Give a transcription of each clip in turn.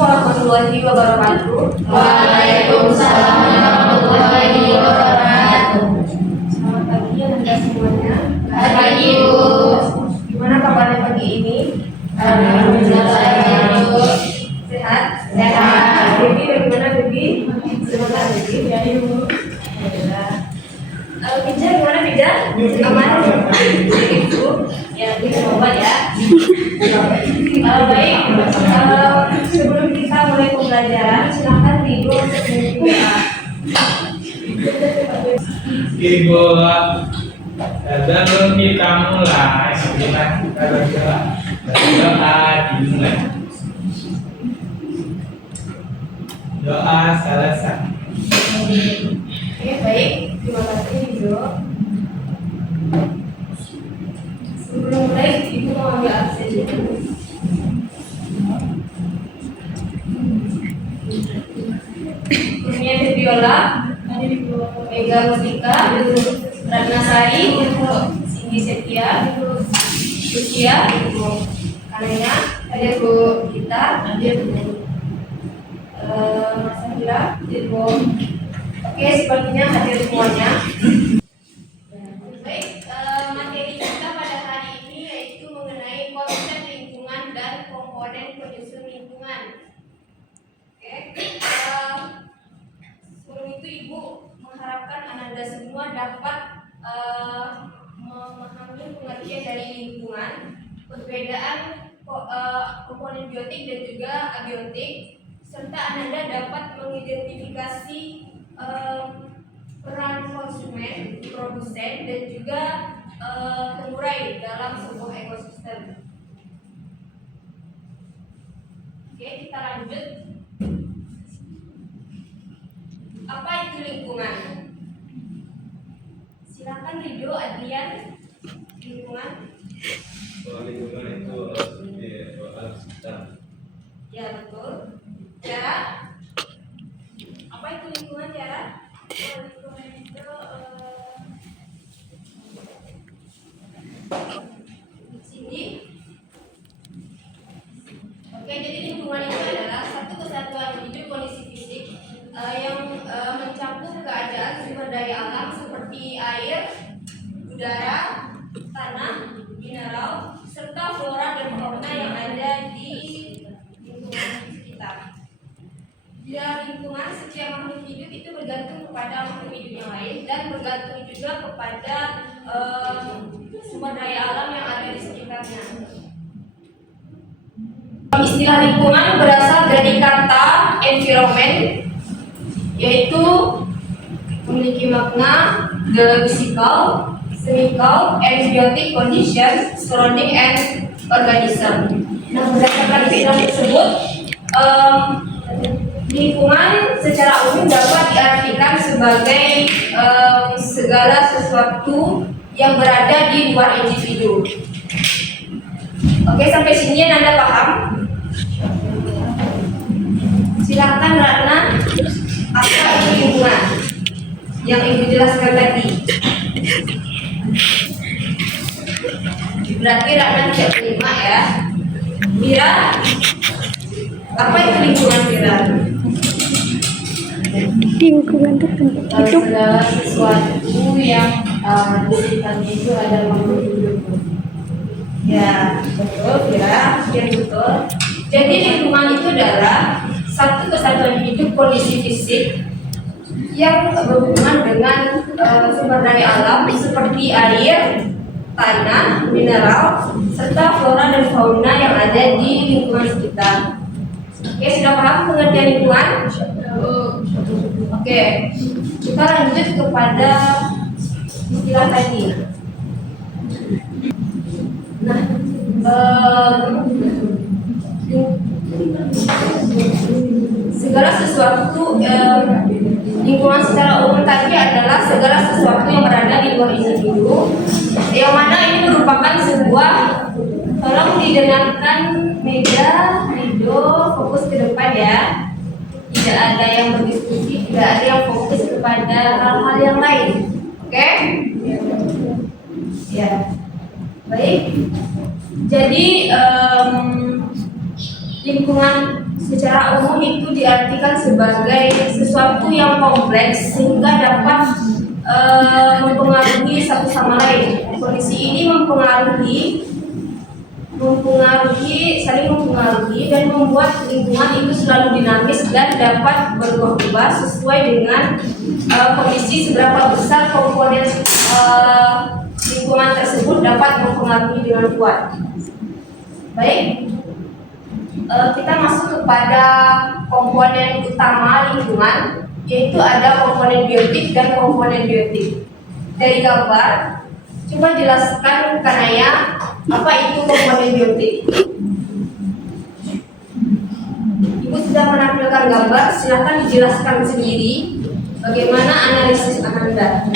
warahmatullahi wabarakatuh. Waalaikumsalam warahmatullahi wabarakatuh. Selamat pagi Anda semuanya. Selamat pagi, Bu. Gimana kabarnya pagi ini? Alhamdulillah baik, Bu. Sehat? Sehat. Baby, bagaimana Baby? Semangat Baby? Ya, Ibu. Pija, gimana Pija? Aman? Ibu? Ya, kita coba ya. Baik, sebelum kita mulai pembelajaran, silakan Ridho untuk mengikuti doa. Ibu, sebelum kita mulai, kita doa dimulai. Doa selesai. Oke, baik. Terima kasih Ridho. Sebelum mulai, Ibu mau ambil absen dulu. Kurnia Febiola, Mega Mustika, Ratnasari, Cindy Setia, Lucia, Karena, ada Bu Gita, ada Bu Mas Sandra, Ibu. Oke, sepertinya hadir semuanya. Baik, materi kita pada hari ini yaitu mengenai konsep lingkungan dan komponen penyusun lingkungan. Oke, sebelum itu Ibu mengharapkan Ananda semua dapat memahami pengertian dari lingkungan, perbedaan komponen biotik dan juga abiotik, serta Ananda dapat mengidentifikasi peran konsumen, produsen, dan juga pengurai dalam sebuah ekosistem. Oke, kita lanjut. Apa itu lingkungan? Silakan Ridho, Adrian. Lingkungan. Lingkungan itu soal sekitar. Ya, betul. Cara? Apa itu lingkungan, Cara? Lingkungan itu Cindy. Oke, jadi lingkungan itu adalah satu kesatuan hidup kondisi fisik yang mencakup keadaan sumber daya alam seperti air, udara, tanah, mineral, serta flora dan fauna yang ada di lingkungan sekitar. Di dalam lingkungan, setiap makhluk hidup itu bergantung kepada makhluk hidup yang lain dan bergantung juga kepada sumber daya alam yang ada di sekitarnya. Istilah lingkungan berasal dari kata environment, yaitu memiliki makna the physical, chemical, and biotic condition surrounding an organism. Nah, berdasarkan istilah tersebut, lingkungan secara umum dapat diartikan sebagai segala sesuatu yang berada di luar individu. Oke, sampai sini Anda paham? Silakan Ratna, apa itu lingkungan yang Ibu jelaskan tadi? Berarti Ratna tidak terima ya. Mira, apa itu lingkungan Mira? Lingkungan tertentu hidup. Segala sesuatu yang di sekitarnya itu ada makhluk hidup. Ya, betul Mira, yang betul. Jadi lingkungan itu adalah satu kesatuan hidup kondisi fisik yang berhubungan dengan sumber daya alam seperti air, tanah, mineral, serta flora dan fauna yang ada di lingkungan sekitar. Oke, sudah paham pengertian lingkungan? Oke, kita lanjut kepada istilah tadi. Nah, segala sesuatu lingkungan secara umum tadi adalah segala sesuatu yang berada di luar individu, yang mana ini merupakan sebuah, tolong didengarkan Mega, Ridho, fokus ke depan ya, tidak ada yang berdiskusi, tidak ada yang fokus kepada hal-hal yang lain, oke? Ya, baik. Jadi lingkungan secara umum itu diartikan sebagai sesuatu yang kompleks sehingga dapat mempengaruhi satu sama lain. Kondisi ini saling mempengaruhi dan membuat lingkungan itu selalu dinamis dan dapat berubah-ubah sesuai dengan kondisi seberapa besar komponen lingkungan tersebut dapat mempengaruhi dengan kuat. Baik, kita masuk kepada komponen utama lingkungan, yaitu ada komponen biotik dan komponen biotik. Dari gambar, coba jelaskan Kanaya, apa itu komponen biotik? Ibu sudah menampilkan gambar, silakan dijelaskan sendiri bagaimana analisis Ananda.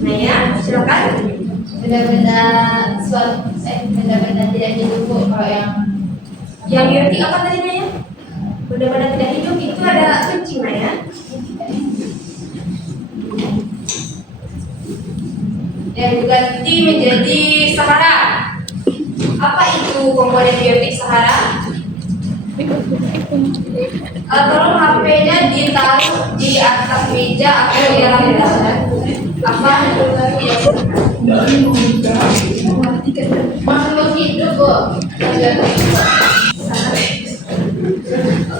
Naya, silakan. Benda-benda benda-benda tidak hidup Bu, kalau Yang biotik apa tadi Naya? Benda-benda tidak hidup itu ada kencing Naya. Yang diganti menjadi Sahara. Apa itu komponen biotik Sahara? Tolong HP-nya ditaruh di atas meja atau di lantai. Apa? makhluk hidup Bu.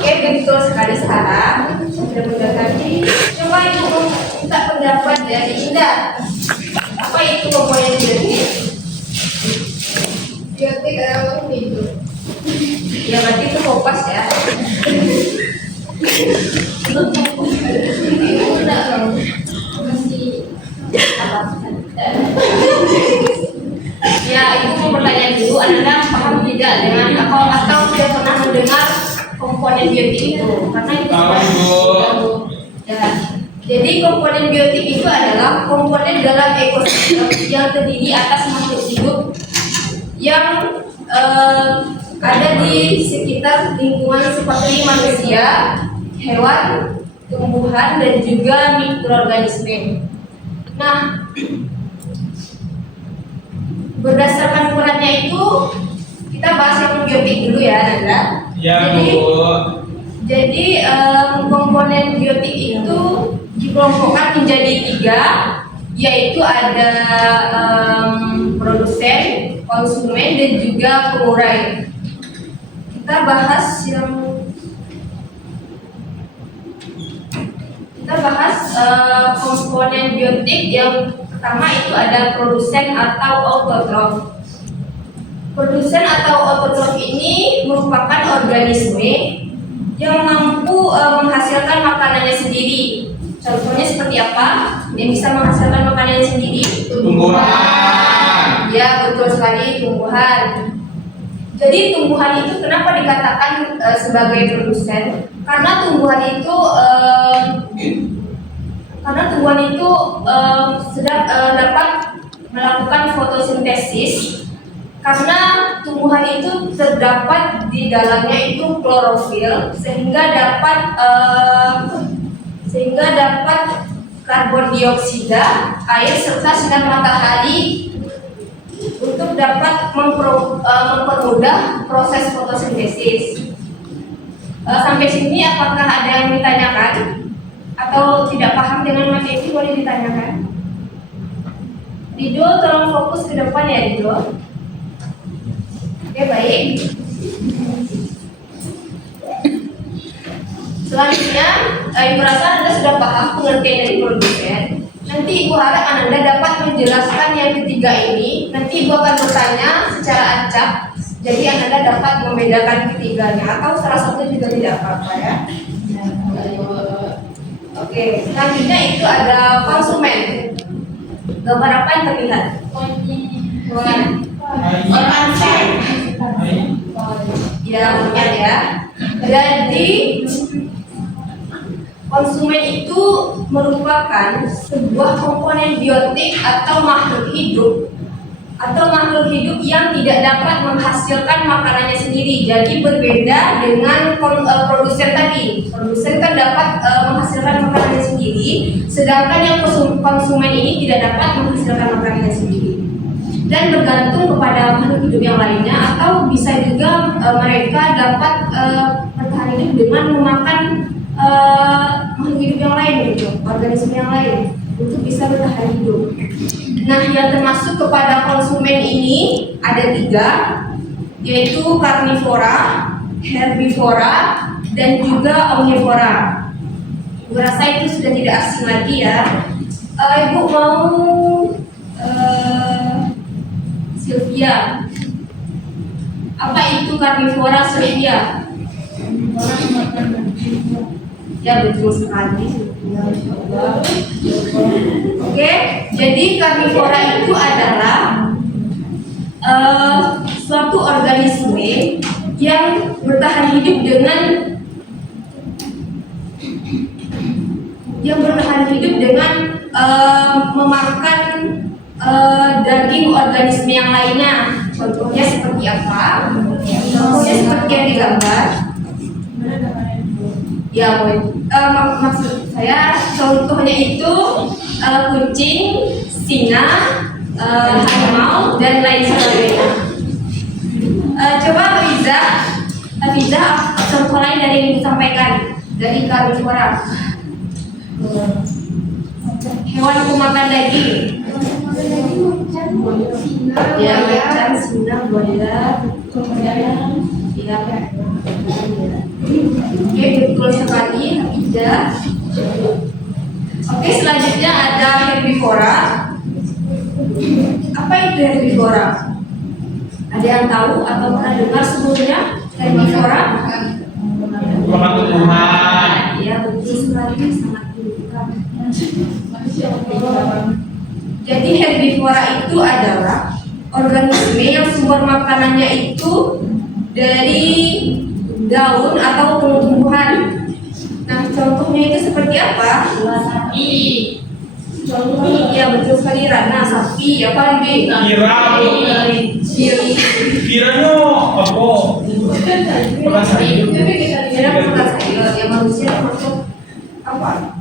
Oke, betul sekali Sahara. Mudah-mudahan tadi. Coba ibu minta pendapat dari Indah. Apa itu komponen biotik? Biotik adalah makhluk hidup. Ya berarti itu kopas ya. Ya, ibu mau bertanya dulu, Anda paham tidak dengan atau tidak pernah mendengar komponen biotik itu? Karena itu ya. Jadi komponen biotik itu adalah komponen dalam ekosistem yang terdiri atas makhluk hidup yang ada di sekitar lingkungan seperti manusia, hewan, tumbuhan, dan juga mikroorganisme. Nah, berdasarkan ukurannya itu kita bahas yang biotik dulu ya, Nanda. Ya, Bu. Jadi komponen biotik itu dikelompokkan menjadi 3, yaitu ada produsen, konsumen, dan juga pengurai. Kita bahas komponen biotik yang pertama itu ada produsen atau autotrof. Produsen atau autotrof ini merupakan organisme yang mampu menghasilkan makanannya sendiri. Contohnya seperti apa? Yang bisa menghasilkan makanannya sendiri? Tumbuhan. Ya, betul sekali, tumbuhan. Jadi tumbuhan itu kenapa dikatakan sebagai produsen? Karena tumbuhan itu sedang dapat melakukan fotosintesis. Karena tumbuhan itu terdapat di dalamnya itu klorofil, sehingga dapat karbon dioksida, air serta sinar matahari untuk dapat mempermudah proses fotosintesis. Sampai sini apakah ada yang ditanyakan atau tidak paham dengan materi? Boleh ditanyakan. Rido, tolong fokus ke depan ya Rido. Oke, baik. Selanjutnya, Ibu rasa Anda sudah paham pengertian dari produsen. Nanti Ibu harap Anda dapat menjelaskan yang ketiga ini. Nanti Ibu akan bertanya secara acak. Jadi Anda dapat membedakan ketiganya atau salah satu juga tidak apa-apa ya. Oke, selanjutnya itu ada konsumen. Gambar apa yang terlihat? Orang ya, monyet ya. Jadi konsumen itu merupakan sebuah komponen biotik atau makhluk hidup yang tidak dapat menghasilkan makanannya sendiri. Jadi berbeda dengan produsen tadi. Produsen kan dapat menghasilkan makanannya sendiri, sedangkan yang konsumen ini tidak dapat menghasilkan makanannya sendiri. dan bergantung kepada makhluk hidup yang lainnya, atau bisa juga mereka dapat bertahan hidup dengan memakan makhluk hidup yang lain gitu, organisme yang lain untuk bisa bertahan hidup. Nah, yang termasuk kepada konsumen ini ada 3, yaitu karnivora, herbivora, dan juga omnivora. Gue rasa itu sudah tidak asing lagi ya. Ibu mau Sylvia, apa itu karnivora, Sylvia? Ya, betul sekali. Oke, jadi karnivora itu adalah suatu organisme yang bertahan hidup dengan memakan daging organisme yang lainnya. Contohnya seperti apa? Contohnya seperti yang digambar. Ya, maksud saya contohnya itu kucing, singa, harimau, dan lain sebagainya. Coba Riza, contoh lain dari yang disampaikan dari karnivora. Hewan pemakan daging. Ya, macan, singa, buaya, ya. Oke, betul sekali, Hafizah. Oke, selanjutnya ada herbivora. Apa itu herbivora? Ada yang tahu atau pernah dengar sebelumnya herbivora? Makan tumbuhan. Ya, betul sekali, sangat pintar. Jadi herbivora itu adalah organisme yang sumber makanannya itu dari daun atau tumbuhan. Nah, contohnya itu seperti apa? Sapi. Contohnya, ya betul sekali, Rana. Sapi, apa lagi? Kira. Kiranya apa? Makan sayur. Kira makan sayur. Ya, manusia masuk apa?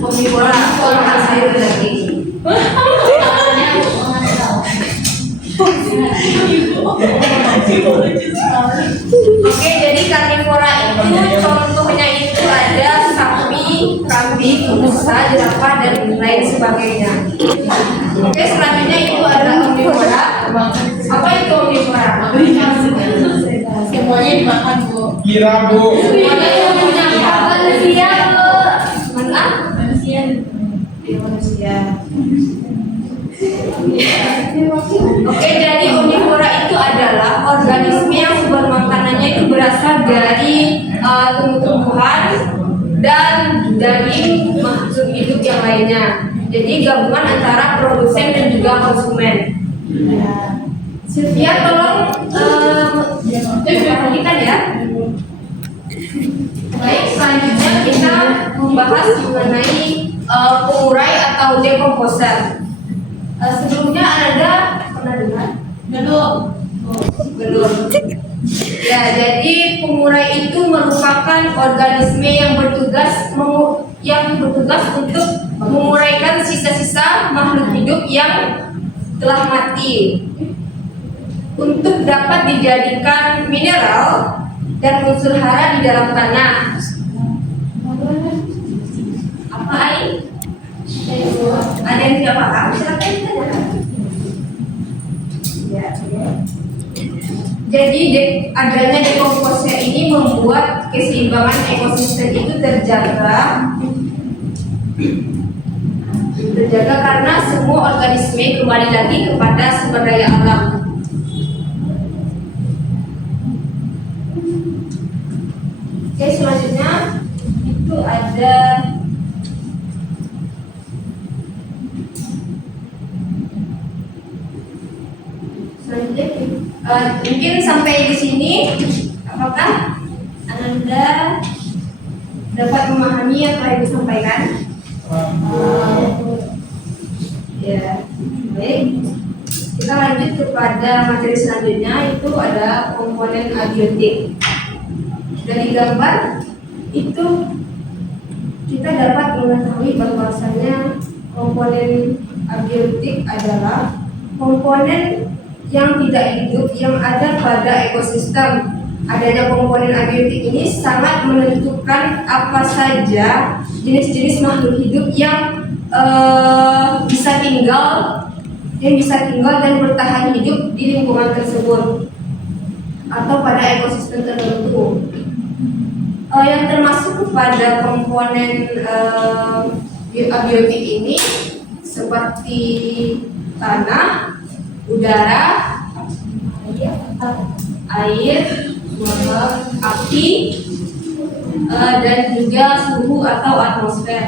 Omnivora, makan sayur lagi. Oke, jadi karnivora itu contohnya itu ada sapi, kambing, unta, jerapah, dan lain sebagainya. Oke, selanjutnya itu ada omnivora. Apa itu omnivora? Semuanya dimakan, Bu. Kira, Bu. Semuanya yang punya manusia, mana? Manusia. Manusia. Oke, jadi omnivora itu adalah organisme yang sumber makanannya itu berasal dari tumbuh-tumbuhan dan daging makhluk hidup yang lainnya. Jadi gabungan antara produsen dan juga konsumen. Sylvia, tolong perhatikan ya. Baik, selanjutnya kita membahas mengenai pengurai atau decomposer. Sebelumnya Anda pernah dengar? Belum. Ya, jadi pengurai itu merupakan organisme yang bertugas untuk menguraikan sisa-sisa makhluk hidup yang telah mati untuk dapat dijadikan mineral dan unsur hara di dalam tanah. Apa air? Ada yang tidak paham? Silakan ditanyakan. Ya. Jadi adanya dekomposer ini membuat keseimbangan ekosistem itu terjaga karena semua organisme kembali lagi kepada sumber daya alam. Oke, selanjutnya itu ada mungkin sampai di sini, apakah Anda dapat memahami apa yang disampaikan? Ya, baik. Kita lanjut kepada materi selanjutnya, itu ada komponen abiotik. Dari gambar itu kita dapat mengetahui bahwasanya komponen abiotik adalah komponen yang tidak hidup yang ada pada ekosistem. Adanya komponen abiotik ini sangat menentukan apa saja jenis-jenis makhluk hidup yang bisa tinggal dan bertahan hidup di lingkungan tersebut atau pada ekosistem tertentu. Yang termasuk pada komponen abiotik ini seperti tanah, udara, air, api, dan juga suhu atau atmosfer.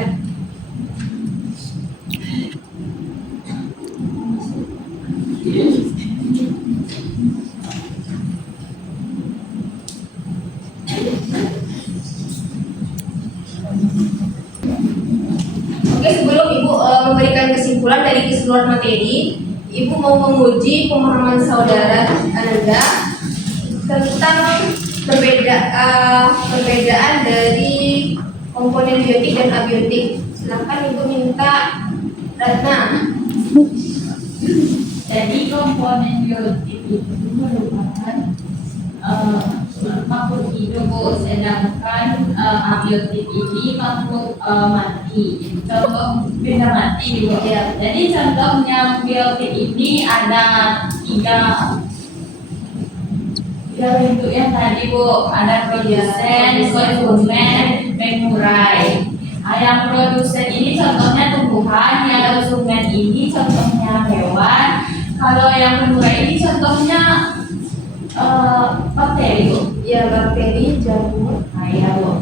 Oke, sebelum Ibu memberikan kesimpulan dari keseluruhan materi, Ibu mau menguji pemahaman saudara Ananda tentang perbedaan dari komponen biotik dan abiotik. Silakan Ibu minta Ratna. Jadi komponen biotik itu merupakan makhluk hidup, sedangkan abiotik ini makhluk mati. Contoh benda mati gitu. Ya. Jadi contohnya biotik ini ada tiga bentuk yang tadi Bu, ada produsen, konsumen, pengurai. Yang produsen ini contohnya tumbuhan, yang konsumen ini contohnya hewan. Kalau yang pengurai ini contohnya bakteri Bu. Ya, bakteri, jamur. Ya Bu.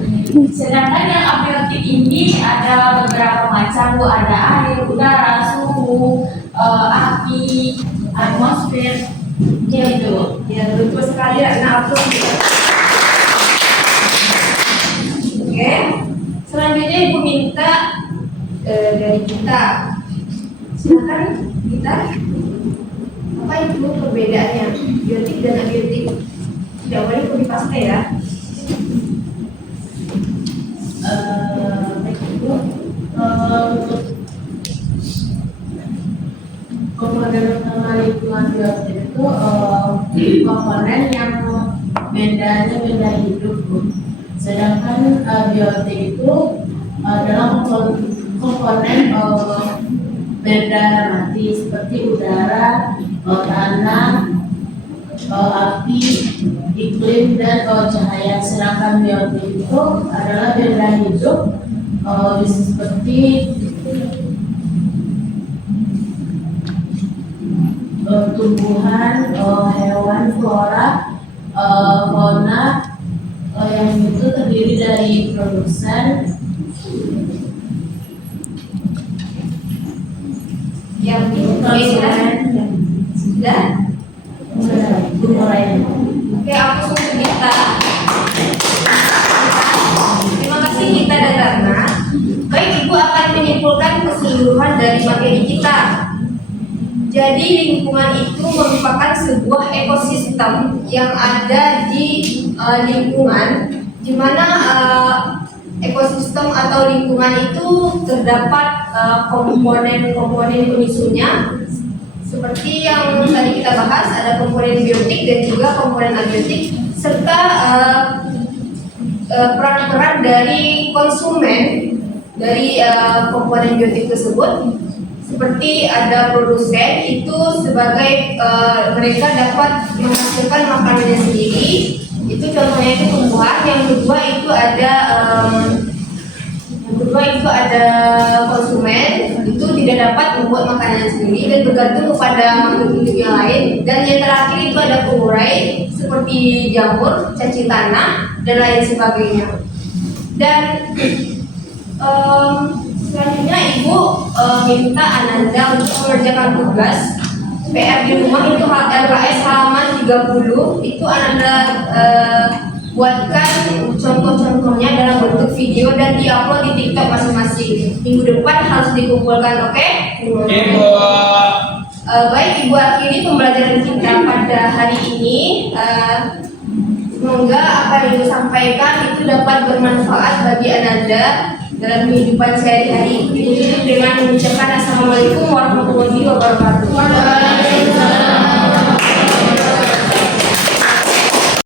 Sedangkan yang abiotik ini ada beberapa macam Bu, ada air, udara, suhu, api, atmosfer, gitu. Ya, betul sekali Ratna. Oke. Selanjutnya Ibu minta dari kita. Silakan kita. Apa itu perbedaannya biotik dan abiotik? Tidak boleh copy paste ya. Komponen utama lingkungan biotik itu komponen yang benda hidup Bu. Sedangkan biotik itu adalah komponen benda mati seperti udara, tanah, api, iklim, dan cahaya. Sedangkan biotik itu adalah benda hidup seperti tumbuhan, hewan, flora, fauna, yang itu terdiri dari produsen, Yang konsumen, dan pengurai. oke, aku suruh Gita. Terima kasih Gita dan Ratna. Baik, Ibu akan menyimpulkan keseluruhan dari materi kita. Jadi lingkungan itu merupakan sebuah ekosistem yang ada di lingkungan, di mana ekosistem atau lingkungan itu terdapat komponen-komponen penyusunnya. Seperti yang tadi kita bahas, ada komponen biotik dan juga komponen abiotik, serta peran-peran dari konsumen dari komponen biotik tersebut. Seperti ada produsen, itu sebagai mereka dapat menghasilkan makanannya sendiri. Itu contohnya itu tumbuhan. Yang kedua itu ada konsumen, itu tidak dapat membuat makanannya sendiri dan bergantung kepada makhluk hidup yang lain. Dan yang terakhir itu ada pengurai seperti jamur, cacing tanah, dan lain sebagainya. Dan selanjutnya Ibu minta Ananda untuk mengerjakan tugas PR di rumah itu LKS halaman 30. Itu Ananda buatkan contoh-contohnya dalam bentuk video dan diupload di TikTok masing-masing. Minggu depan harus dikumpulkan, oke? Oke, Bu. Baik, Ibu akhiri pembelajaran kita pada hari ini. Semoga apa yang Ibu sampaikan itu dapat bermanfaat bagi Ananda dalam kehidupan sehari-hari. Tutup dengan mengucapkan Assalamualaikum warahmatullahi wabarakatuh.